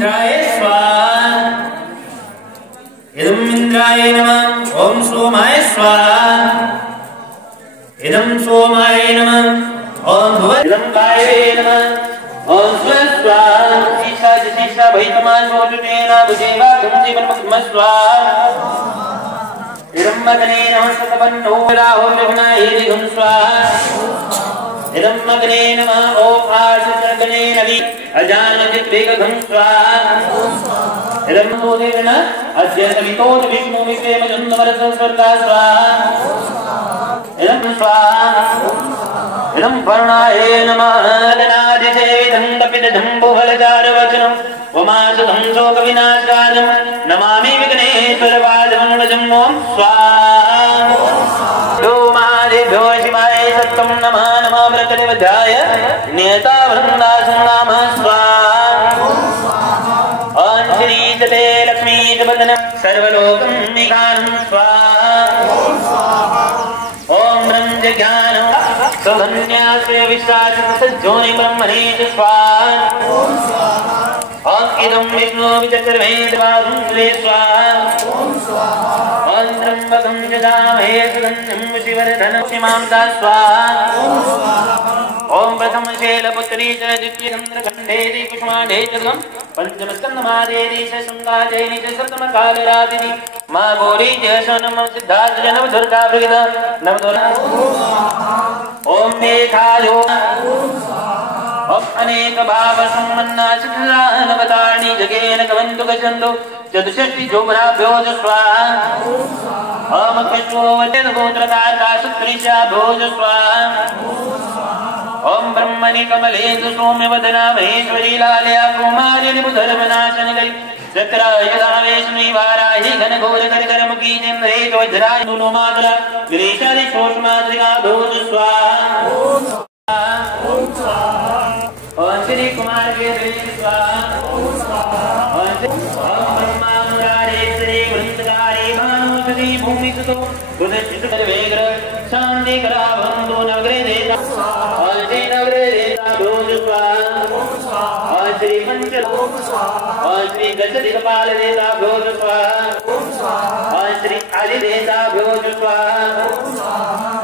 इंद्राय स्वाहा इदं इंद्राय नमः। ओम सोमाय स्वाहा इदं सोमाय नमः। ओम भुवनं वायवे नमः। ओम स्वाहा ईशा जशीशा भैतमान मोटुनेना बुजेवा तुमजीवन मुक्तम स्वाहा इदं मगने नमः सतपन्नो राहो विघ्नायेदिगुं स्वाहा इदं मगने नमः। ओम आशुसर्गने नवि अजानजित्वेगं स्वाहा इदं मोदेन अद्य सवितोद विष्णु विश्वेमजन्मरसस्वर्गा स्वाहा इदं स्वाहा इदं वर्णाय नमः। लनादिसेविदं कपितजम्बुफलचारुवचनं वमासुतं शोकविनाशकारं नमामि विघ्नेश्वरपादमङ्गलं। ओम स्वाहा धूमादिभ्यो शिवाय सत्तं नमः। नमः व्रतनिवध्याय नियतावृन्दासं नाम स्वाहा। ओम श्रीजते लक्ष्मीजपदनं सर्वलोकं विहारं स्वाहा। ओम ब्रह्मज्ञानं सुधन्यास्य विश्वाससज्जोनि ब्रह्मणे स्वाहा। ओम इदं विष्णु विचक्रवेदवासुं स्वाहा। ओम त्र्यंबकं यजामहे सुगन्धिं शिवर्धनं शिमांसा स्वाहा। ओम प्रथम शैलपुत्री च द्वितीयचन्द्रखण्डेति कुष्माण्डे चतुर्थं पंचमस्कन्धमादेति च शृङ्गाजैनि च सप्तमकालरातिनि मा गौरी च शनम सिद्धार्थ जनम दुर्गा भृगद नवदुर्गा। ओम मेघायो ओम अनेक भाव सम्मन्ना चित्रानवतारिणी जगेन कवन्तु गच्छन्तु चतुष्षष्टि जोबनाभ्यो स्वाहा। ओम कृष्णोवचनगोत्रकारका सुत्रिशाभ्यो स्वाहा। ओम ब्रह्मणि कमलेन्दु सौम्यवदना महेश्वरी लालया कुमारिणि बुधर्मनाशनगरी चक्रायुधावेशनी वाराही घनघोर करकरमुखी चन्द्रे वज्राय नुनो मातरा गिरीशादि शोषमातृका भोज स्वाहा। ओम श्री कुमार के स्वाहा। ओम ब्रह्मा मुरारेश्वरी वृंदकारी भानुमती भूमि सुतो बुधचित वेग्र शांति करा बंधु नगरे देता। ओम श्री नगरे देता भोज स्वाहा। ओम श्री पंच ओम श्री गजति कपाल देता भोज स्वाहा। ओम श्री आदि देता भोज स्वाहा।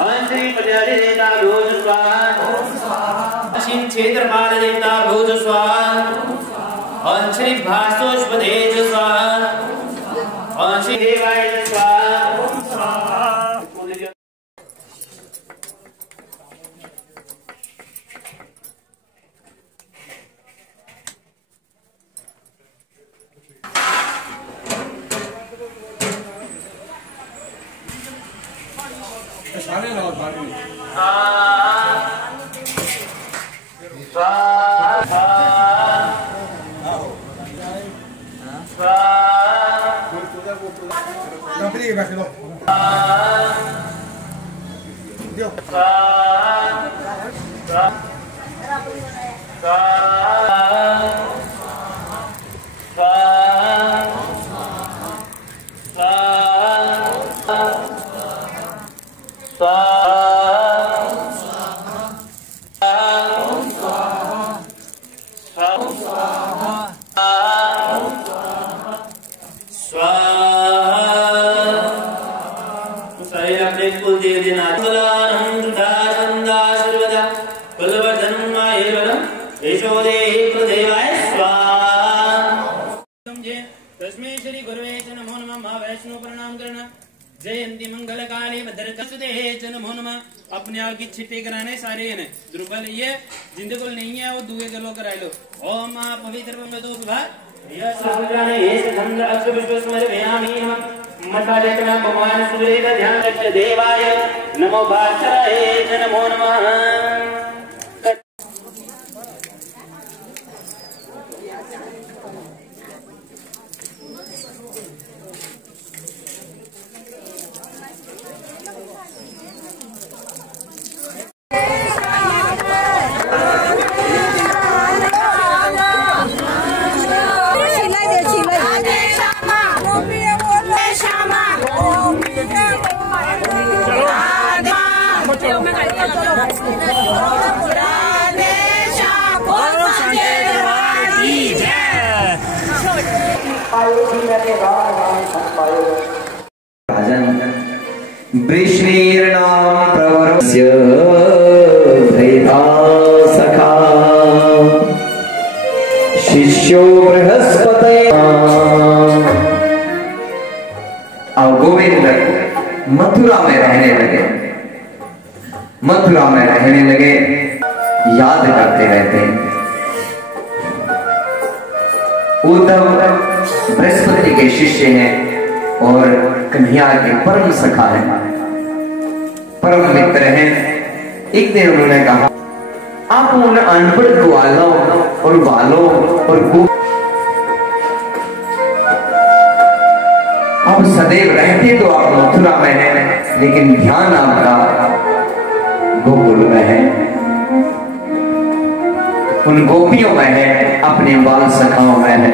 ओम श्री प्रजाति देता भोज स्वाहा। क्षेत्रपाल देवता भोज स्वाहा। ओम श्री भास्वोष्पदेज स्वाहा। ओम श्री देवाय स्वाहा। जयंती मंगल काली भद्रकाली च नमो नमः। अपने आप की छिट्टे कराने सारे ने दुर्बल ये जिंदे को नहीं है वो दूसरे के लोग करा लो। ओम आप पवित्र मंगतो विभाग यह सावधान ये संग अक्ष विश्व स्मर व्यामी मठा लेकर भगवान सूर्य का ध्यान रख देवाय नमो भास्कराय च नमो नमः। वृष्णीर्नाम प्रवरस्य भैता सखा शिष्यो बृहस्पते। अब गोविंद मथुरा में रहने लगे, मथुरा में रहने लगे, याद करते रहते हैं। उद्धव बृहस्पति के शिष्य हैं और कन्हैया के परम सखा हैं, परम मित्र हैं। एक दिन उन्होंने कहा, आप उन अनपढ़ ग्वालों और बालों और आप सदैव रहते तो आप मथुरा में हैं, लेकिन ध्यान आपका गोकुल में है, उन गोपियों में है, अपने बाल सखाओं में है।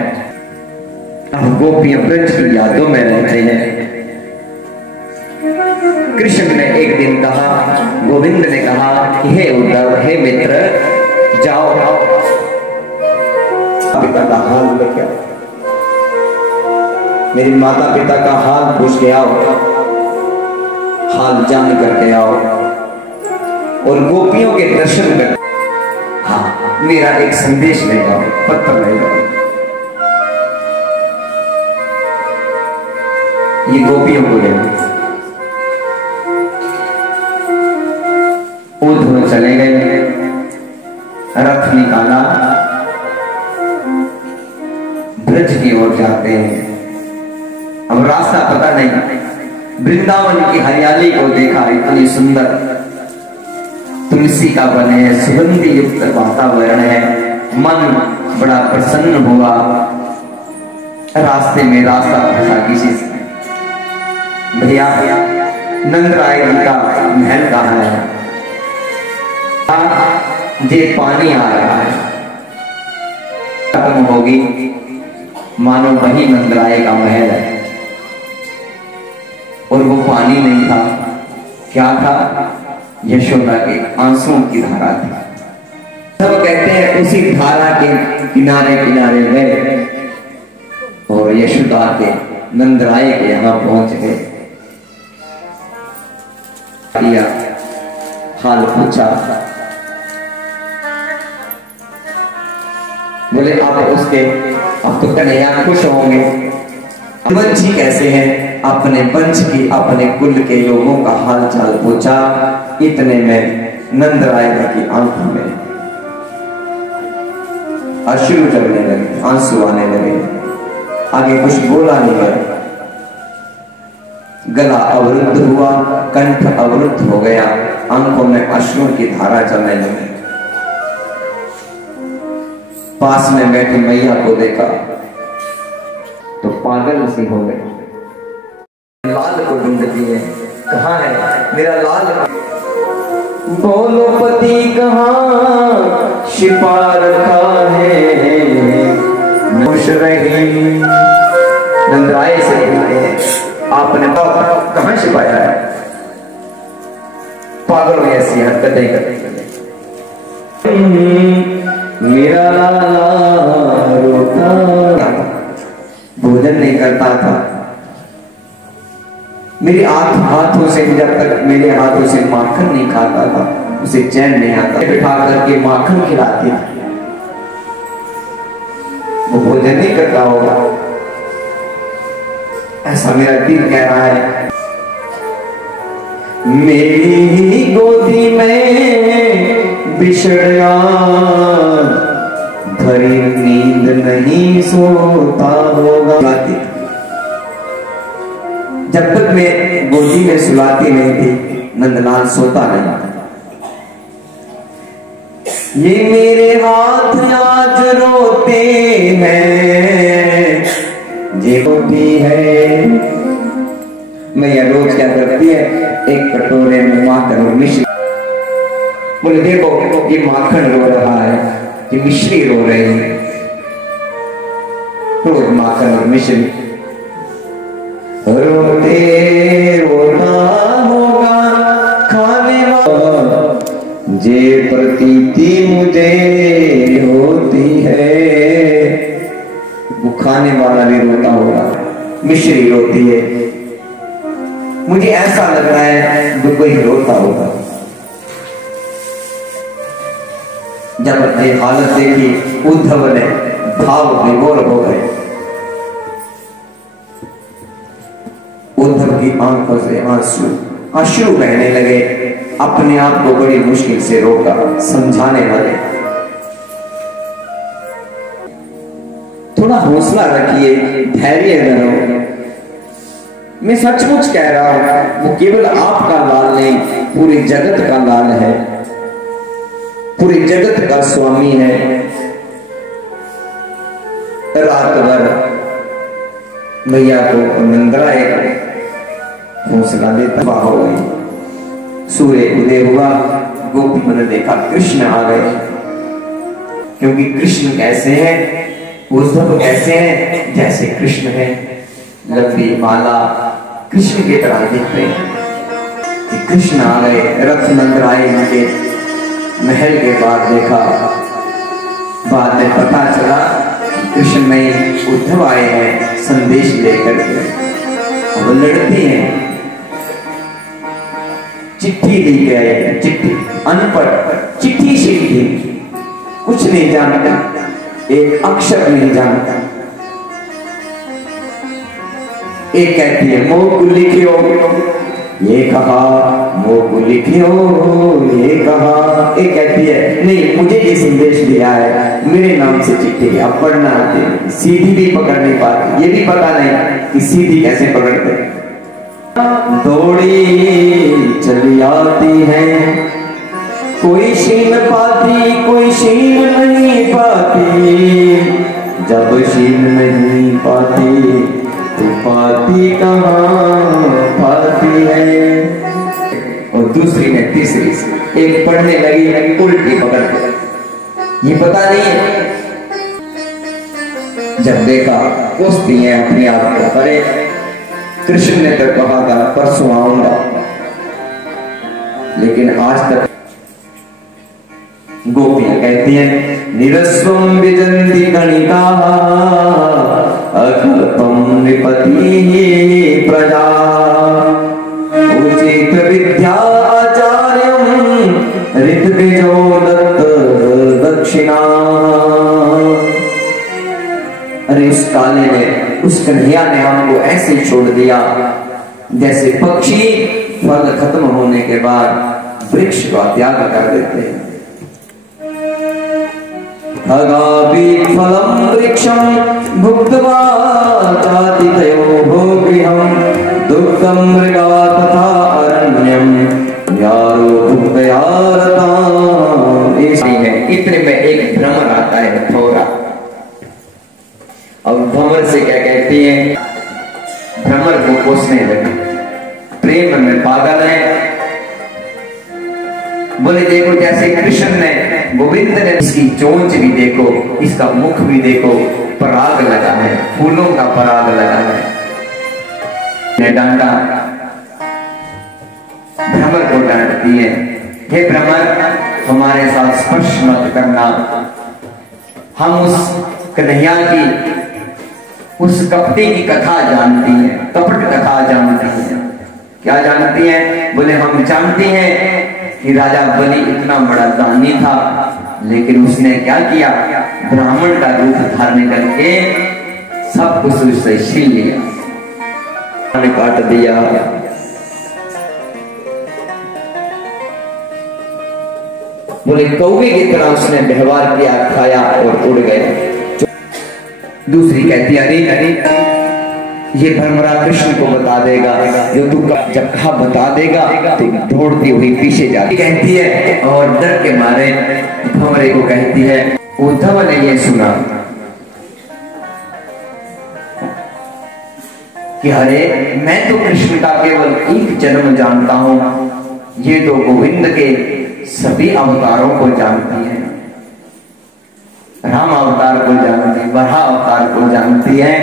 अब गोपियां ब्रज की यादों में रहते हैं। कृष्ण ने एक दिन कहा, गोविंद ने कहा, हे उद्धव, हे मित्र, जाओ पिता का हाल लेके आओ, मेरे माता पिता का हाल पूछ के आओ, हाल जान करके आओ और गोपियों के दर्शन कर, हाँ मेरा एक संदेश ले जाओ, पत्र ले जाओ। ये गोपियों को ले, उद्धव चले गए, रथ निकाला, ब्रज की ओर जाते हैं। अब रास्ता पता नहीं, वृंदावन की हरियाली को देखा, इतनी सुंदर तुलसी का वन है, सुगंधि युक्त वातावरण है, मन बड़ा प्रसन्न हुआ। रास्ते में रास्ता पूछा किसी से, भैया नंदराय जी का महल कहाँ है? जे पानी आ रहा है, खत्म होगी, मानो वही नंदराय का महल है। और वो पानी नहीं था, क्या था? यशोदा के आंसुओं की धारा थी। सब कहते हैं उसी धारा के किनारे किनारे गए और यशोदा के नंदराय के यहाँ पहुंच गए। हाल पूछा, बोले आप उसके, अब तो कन्हैया खुश होंगे। वंश जी कैसे हैं? अपने वंश की, अपने कुल के लोगों का हाल चाल पूछा। इतने में नंदराय की आंखों में अश्रु चलने लगे, आंसू आने लगे, आगे कुछ बोला नहीं गया, गला अवरुद्ध हुआ, कंठ अवरुद्ध हो गया, आंखों में अश्रुओं की धारा चलने लगी। पास में बैठी मैया को देखा तो पागल सी हो गई, लाल को ढूंढती है, कहाँ है मेरा लाल? बोलो पति कहाँ छिपा रखा है? खुश रही नंदराय से कहते हैं, आपने कहाँ छिपाया है? पागलों ऐसी हरकतें करते, मेरा लाला रोता, भोजन नहीं करता था, मेरे हाथों से, जब तक मेरे हाथों से माखन नहीं खाता था उसे चैन नहीं आता, बिठा करके माखन खिलाती थी, वो भोजन नहीं करता होगा, ऐसा मेरा दिल कह रहा है। मेरी ही गोदी में बिछड़ा धरी नींद नहीं सोता होगा। जब तक मैं गोदी में सुलाती नहीं थी, नंदलाल सोता नहीं। ये मेरे हाथ आज रोते हैं, ये रोती है। मैया रोज क्या करती है? एक कटोरे में माखन और मिश्री, बोले देखो ये माखन रो रहा है, ये मिश्री रो रही है। रोज माखन और मिश्री, रोते रोना होगा खाने वाला, जे प्रतीति मुझे होती है। वो खाने वाला भी रोता होगा, मिश्री रोती है, मुझे ऐसा लग रहा है वो कोई रोता होगा। जब ये हालत देखी उद्धव ने भाव विभोर हो गए। उद्धव की आंखों से आंसू बहने लगे। अपने आप को बड़ी मुश्किल से रोका, समझाने लगे थोड़ा हौसला रखिए, धैर्य धरो। मैं सचमुच कह रहा हूं, वो केवल आपका लाल नहीं, पूरे जगत का लाल है, पूरे जगत का स्वामी है। रात भर भैया को नंदराए हौसला देता हो गई। सूर्य उदय हुआ, गोपी ने देखा कृष्ण आ गए। क्योंकि कृष्ण कैसे हैं, उद्धव कैसे हैं, जैसे कृष्ण है। लंबी माला कृष्ण की तरह दिखते हैं कि कृष्ण आ गए। रथ नंदराए उनके महल के बाद देखा, बाद में पता चला कृष्ण में उद्धव आए हैं संदेश लेकर के। अब लड़ते हैं, चिट्ठी ली गई, चिट्ठी अनपढ़, चिट्ठी सीखी, कुछ नहीं जानता, एक अक्षर नहीं जानता। एक कहती है मोह को लिखियो, ये कहा मोह को लिखियो, ये कहा। एक कहती है नहीं, मुझे ये संदेश दिया है, मेरे नाम से चिट्ठी, अब पढ़ना आती, सीधी भी पकड़ नहीं पाती। ये भी पता नहीं कि सीधी कैसे पकड़ते। दौड़ी चली आती है, कोई शीन पाती, कोई शीन नहीं पाती। जब शीन नहीं पाती तो पाती कहाँ पाती है। और दूसरी ने तीसरी से एक पढ़ने लगी, उल्टी पकड़, ये पता नहीं है। जब देखा कोसती है अपने आप को, अरे कृष्ण ने तो कहा था परसों आऊंगा, लेकिन आज तक। गोपियां कहती हैं निरस्वम विजंति गणिका अकल्पम नृपति प्रजा उचित विद्या आचार्यम ऋतविजो दत्त दक्षिणा। अरे उस काले ने, उस कन्हैया ने हमको ऐसे छोड़ दिया जैसे पक्षी फल खत्म होने के बाद वृक्ष का त्याग कर देते हैं। खगापि फलम वृक्षम भुक्त्वा चातितयोः गृहं दुःखं मृगा तथा अरण्यम यारो भुक्त्या रताम्। इतने में एक भ्रमर आता है, थोड़ा। अब भ्रमर से क्या कहती है, भ्रमर को कोसने लगे, प्रेम में पागल है। बोले देखो जैसे कृष्ण ने, गोविंद ने, इसकी चोंच भी देखो, इसका मुख भी देखो, पराग लगा है, फूलों का पराग लगा है। ने डांटा, भ्रमर को डांटती है, हे भ्रमर हमारे साथ स्पर्श मत करना। हम उस कन्हैया की, उस कपटी की कथा जानती है, कपट कथा जानती है। क्या जानती है? बोले हम जानते हैं कि राजा बलि इतना बड़ा दानी था, लेकिन उसने क्या किया, ब्राह्मण का रूप धारण करके सब कुछ उससे छीन लिया, काट दिया। बोले कौवे की तरह उसने व्यवहार किया, खाया और उड़ गए। दूसरी कहती अरे ये भ्रमरा कृष्ण को बता देगा, जो तू जब कहा बता देगा तो दौड़ती हुई पीछे जाती कहती है। और डर के मारे भ्रमरे को कहती है, उद्धव ने ये सुना कि अरे मैं तो कृष्ण का केवल एक जन्म जानता हूं, ये तो गोविंद के सभी अवतारों को जानती है, राम अवतार को जानती है, वराह अवतार को जानती है।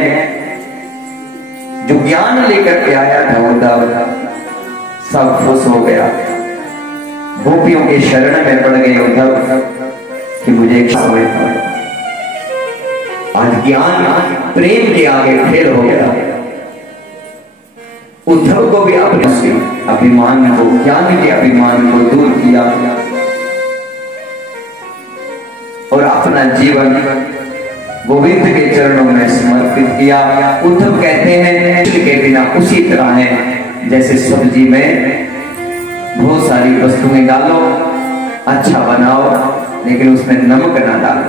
जो ज्ञान लेकर के आया था उद्धव, सब खुश हो गया, गोपियों के शरण में पड़ गए उद्धव कि मुझे समझ आज ज्ञान प्रेम के आगे फेल हो गया। उद्धव को भी अपने अभिमान को, ज्ञान के अभिमान को दूर किया और अपना जीवन गोविंद के चरणों में समर्पित किया। उद्धव कहते हैं के बिना उसी तरह है जैसे सब्जी में बहुत सारी वस्तुएं डालो, अच्छा बनाओ, लेकिन उसमें नमक ना डालो।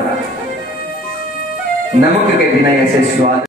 नमक के बिना ऐसे स्वाद